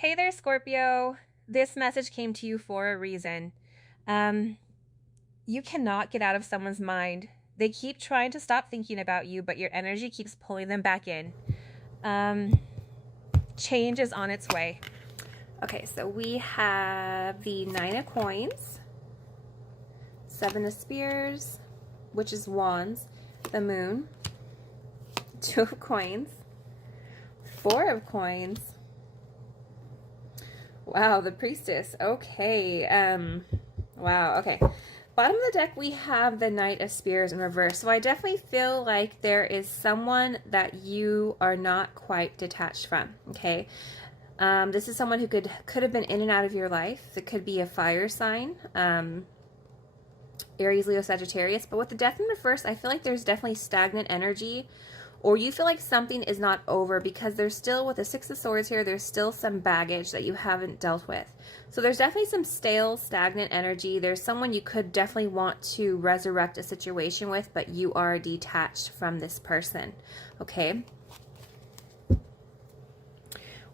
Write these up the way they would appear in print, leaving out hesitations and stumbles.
Hey there, Scorpio. This message came to you for a reason. Um, you cannot get out of someone's mind. They keep trying to stop thinking about you, but your energy keeps pulling them back in. Um, Change is on its way. Okay, so we have the Nine of Coins, Seven of Spears, which is Wands, the Moon, Two of Coins, Four of Coins. Wow, the Priestess. Okay. Wow, okay. Bottom of the deck, we have the Knight of Spears in reverse. So I definitely feel like there is someone that you are not quite detached from, okay? This is someone who could have been in and out of your life. It could be a fire sign, Aries, Leo, Sagittarius. But with the Death in reverse, I feel like there's definitely stagnant energy, or you feel like something is not over because there's still, with the Six of Swords here, there's still some baggage that you haven't dealt with. So there's definitely some stale, stagnant energy. There's someone you could definitely want to resurrect a situation with, but you are detached from this person, okay?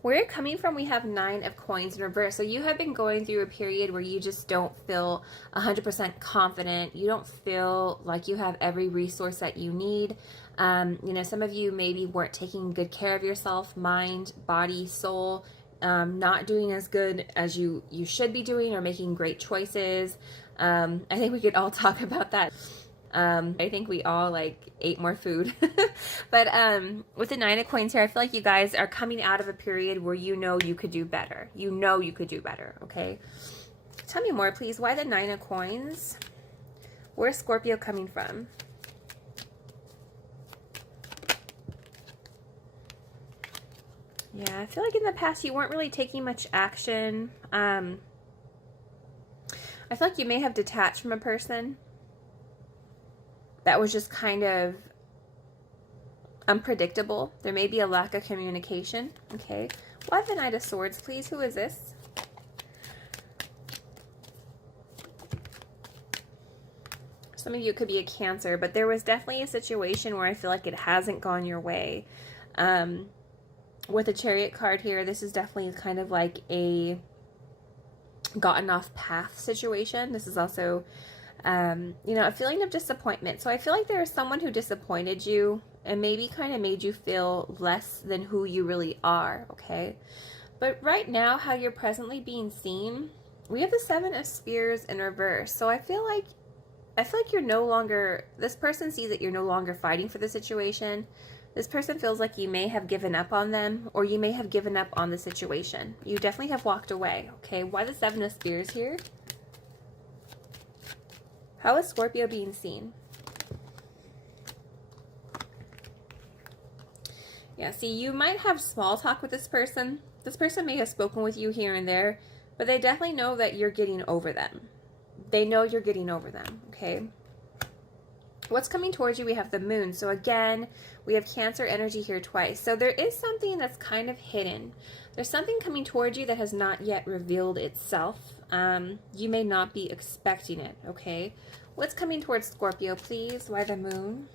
Where you're coming from, we have Nine of Coins in reverse. So you have been going through a period where you just don't feel 100% confident. You don't feel like you have every resource that you need. Some of you maybe weren't taking good care of yourself, mind, body, soul, not doing as good as you should be doing, or making great choices. I think we could all talk about that. I think we all ate more food. But with the Nine of Coins here, I feel like you guys are coming out of a period where you know you could do better. You know you could do better, okay? Tell me more, please. Why the Nine of Coins? Where's Scorpio coming from? Yeah, I feel like in the past you weren't really taking much action. I feel like you may have detached from a person that was just kind of unpredictable. There may be a lack of communication. Okay. Why the Knight of Swords, please? Who is this? Some of you, it could be a Cancer, but there was definitely a situation where I feel like it hasn't gone your way. With the Chariot card here, this is definitely kind of like a gotten off path situation. This is also a feeling of disappointment. So I feel like there is someone who disappointed you and maybe kind of made you feel less than who you really are, okay? But right now, how you're presently being seen, we have the Seven of Spears in reverse. So I feel like you're no longer, this person sees that you're no longer fighting for the situation. This person feels like you may have given up on them, or you may have given up on the situation. You definitely have walked away, okay? Why the Seven of Spears here? How is Scorpio being seen? Yeah, see, you might have small talk with this person. This person may have spoken with you here and there, but they definitely know that you're getting over them. They know you're getting over them, okay? What's coming towards you? We have the Moon. So again, we have Cancer energy here twice. So there is something that's kind of hidden. There's something coming towards you that has not yet revealed itself. You may not be expecting it, okay? What's coming towards Scorpio, please? Why the Moon?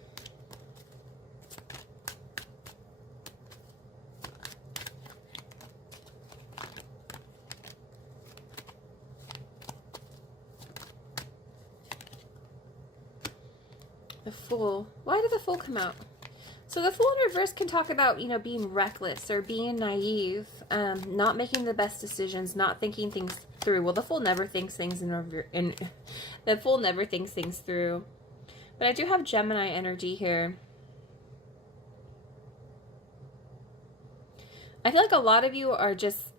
The Fool. Why did the Fool come out? So the Fool in reverse can talk about, being reckless or being naive, not making the best decisions, not thinking things through. Well, the Fool never thinks things the Fool never thinks things through. But I do have Gemini energy here. I feel like a lot of you are just,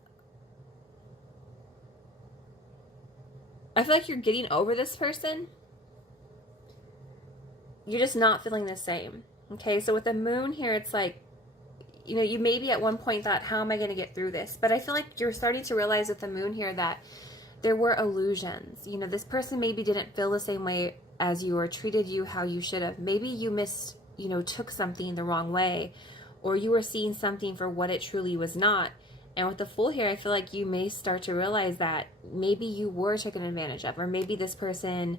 I feel like you're getting over this person. You're just not feeling the same. Okay, so with the Moon here, it's like, you maybe at one point thought, how am I going to get through this? But I feel like you're starting to realize with the Moon here that there were illusions. This person maybe didn't feel the same way as you or treated you how you should have. Maybe you took something the wrong way, or you were seeing something for what it truly was not. And with the Fool here, I feel like you may start to realize that maybe you were taken advantage of, or maybe this person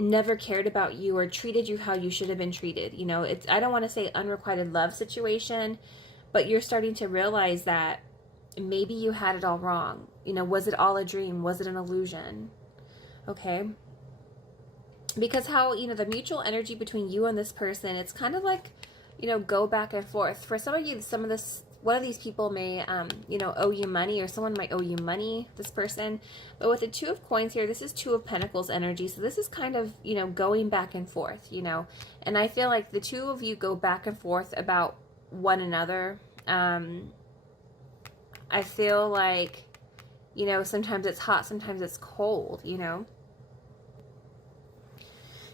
never cared about you or treated you how you should have been treated. I don't want to say unrequited love situation, but you're starting to realize that maybe you had it all wrong. You know, was it all a dream? Was it an illusion? Okay. Because how, you know, the mutual energy between you and this person, it's kind of like, you know, go back and forth. For some of you, one of these people may, you know, owe you money, or someone might owe you money, this person. But with the Two of Coins here, this is Two of Pentacles energy. So this is kind of, you know, going back and forth, you know. And I feel like the two of you go back and forth about one another. I feel like, you know, sometimes it's hot, sometimes it's cold, you know.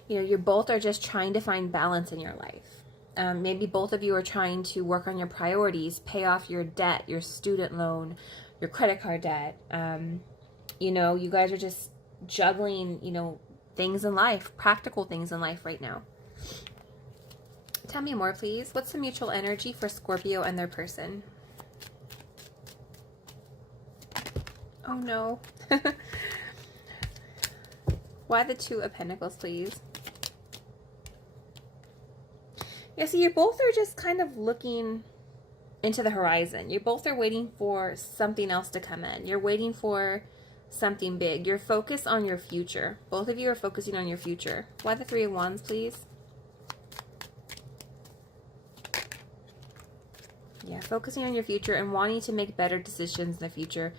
You know, you both are just trying to find balance in your life. Maybe both of you are trying to work on your priorities, pay off your debt, your student loan, your credit card debt. You know, you guys are just juggling, you know, things in life, practical things in life right now. Tell me more, please. What's the mutual energy for Scorpio and their person? Oh, no. Why the Two of Pentacles, please? Yeah, so you both are just kind of looking into the horizon. You both are waiting for something else to come in. You're waiting for something big. You're focused on your future. Both of you are focusing on your future. Why the Three of Wands, please? Yeah, focusing on your future and wanting to make better decisions in the future.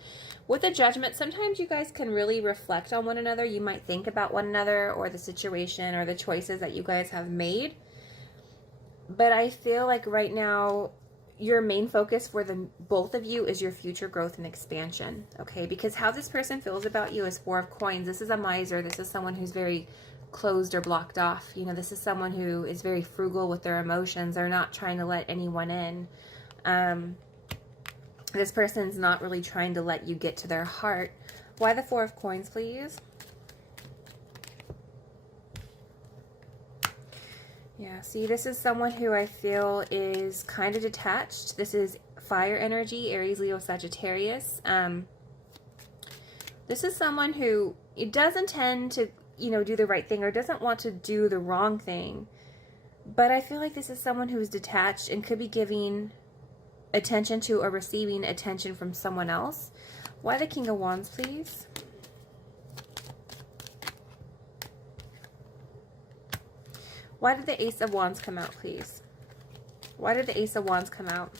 With the Judgment, sometimes you guys can really reflect on one another. You might think about one another or the situation or the choices that you guys have made. But I feel like right now, your main focus for the both of you is your future growth and expansion, okay? Because how this person feels about you is Four of Coins. This is a miser. This is someone who's very closed or blocked off. You know, this is someone who is very frugal with their emotions. They're not trying to let anyone in. This person's not really trying to let you get to their heart. Why the Four of Coins, please? Yeah, see, this is someone who I feel is kind of detached. This is fire energy, Aries, Leo, Sagittarius. This is someone who it doesn't tend to, you know, do the right thing or doesn't want to do the wrong thing. But I feel like this is someone who is detached and could be giving attention to or receiving attention from someone else. Why the King of Wands, please? Why did the Ace of Wands come out, please? Why did the Ace of Wands come out?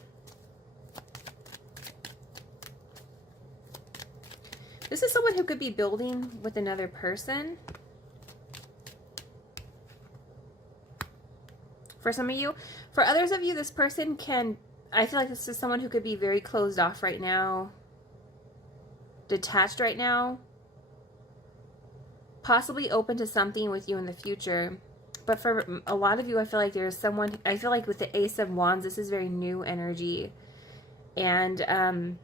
This is someone who could be building with another person. For some of you. For others of you, this person can... I feel like this is someone who could be very closed off right now. Detached right now. Possibly open to something with you in the future. But for a lot of you, I feel like there's someone... I feel like with the Ace of Wands, this is very new energy. And,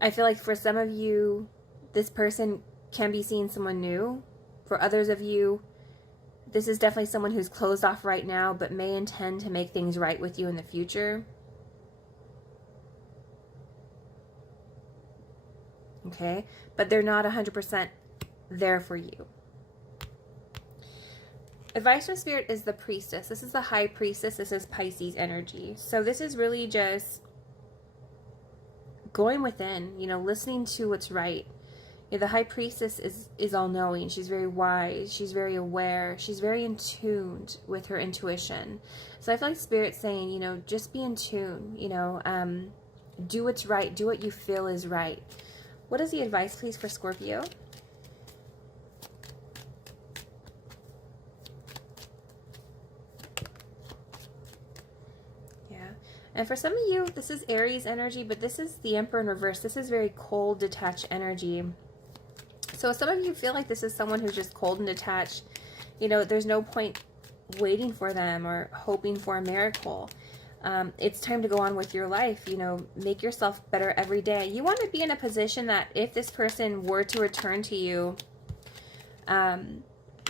I feel like for some of you, this person can be seeing someone new. For others of you, this is definitely someone who's closed off right now, but may intend to make things right with you in the future. Okay? But they're not 100% there for you. Advice from Spirit is the Priestess. This is the High Priestess. This is Pisces energy. So this is really just going within, you know, listening to what's right. You know, the High Priestess is all-knowing. She's very wise. She's very aware. She's very in tune with her intuition. So I feel like Spirit's saying, you know, just be in tune. You know, do what's right. Do what you feel is right. What is the advice, please, for Scorpio? And for some of you, this is Aries energy, but this is the Emperor in reverse. This is very cold, detached energy. So some of you feel like this is someone who's just cold and detached. You know, there's no point waiting for them or hoping for a miracle. It's time to go on with your life. You know, make yourself better every day. You want to be in a position that if this person were to return to you,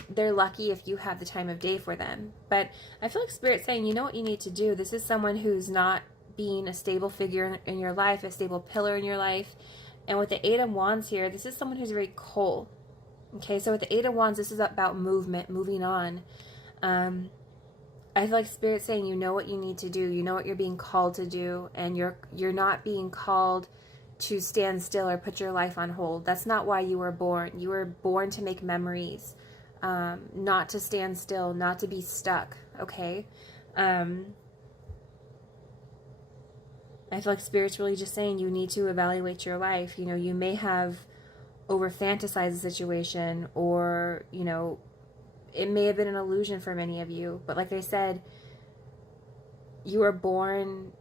they're lucky if you have the time of day for them. But I feel like Spirit's saying, you know what you need to do. This is someone who's not being a stable figure in your life, a stable pillar in your life. And with the Eight of Wands here, this is someone who's very cold. Okay, so with the Eight of Wands, this is about movement, moving on. I feel like Spirit's saying you know what you need to do. You know what you're being called to do, and you're not being called to stand still or put your life on hold. That's not why you were born. You were born to make memories, not to stand still, not to be stuck, okay? I feel like Spirit's really just saying you need to evaluate your life. You know, you may have over fantasized the situation, or, you know, it may have been an illusion for many of you. But like I said, you were born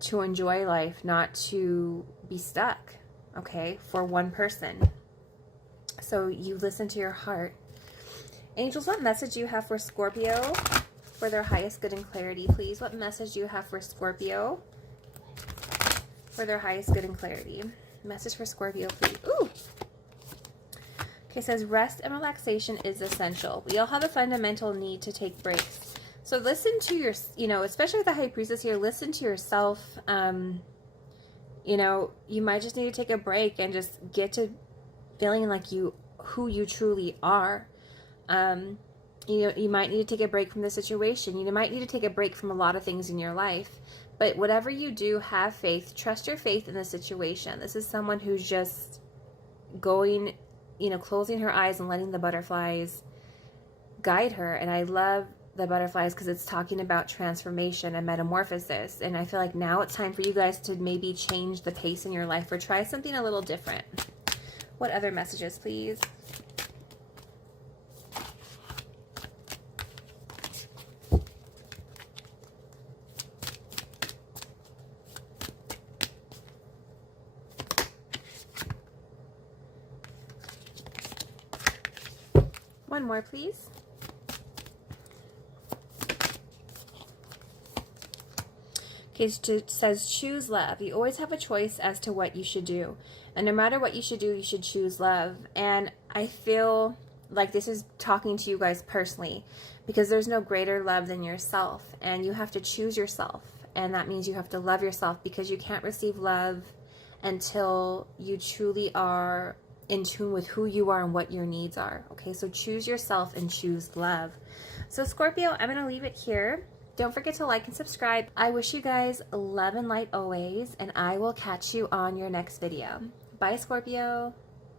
to enjoy life, not to be stuck, okay, for one person. So you listen to your heart. Angels, what message do you have for Scorpio for their highest good and clarity, please? What message do you have for Scorpio for their highest good and clarity? Message for Scorpio, please. Ooh. Okay, it says rest and relaxation is essential. We all have a fundamental need to take breaks. So listen to your, you know, especially with the High Priestess here, listen to yourself. You know, you might just need to take a break and just get to feeling like who you truly are. You know, you might need to take a break from the situation. You might need to take a break from a lot of things in your life. But whatever you do, have faith. Trust your faith in the situation. This is someone who's just going, you know, closing her eyes and letting the butterflies guide her. And I love the butterflies because it's talking about transformation and metamorphosis. And I feel like now it's time for you guys to maybe change the pace in your life or try something a little different. What other messages, please? One more, please. Okay, it says choose love. You always have a choice as to what you should do. And no matter what you should do, you should choose love. And I feel like this is talking to you guys personally, because there's no greater love than yourself. And you have to choose yourself. And that means you have to love yourself, because you can't receive love until you truly are in tune with who you are and what your needs are. Okay, so choose yourself and choose love. So Scorpio, I'm going to leave it here. Don't forget to like and subscribe. I wish you guys love and light always, and I will catch you on your next video. Bye, Scorpio.